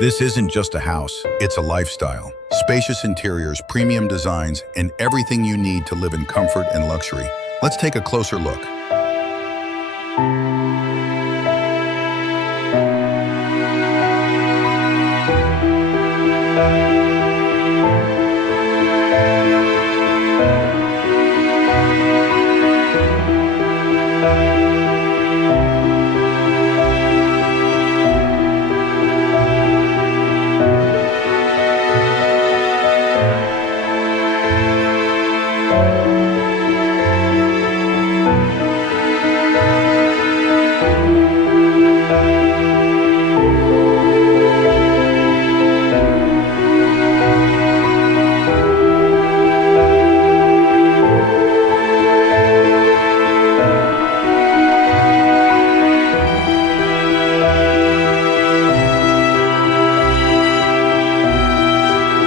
This isn't just a house, it's a lifestyle. Spacious interiors, premium designs, and everything you need to live in comfort and luxury. Let's take a closer look.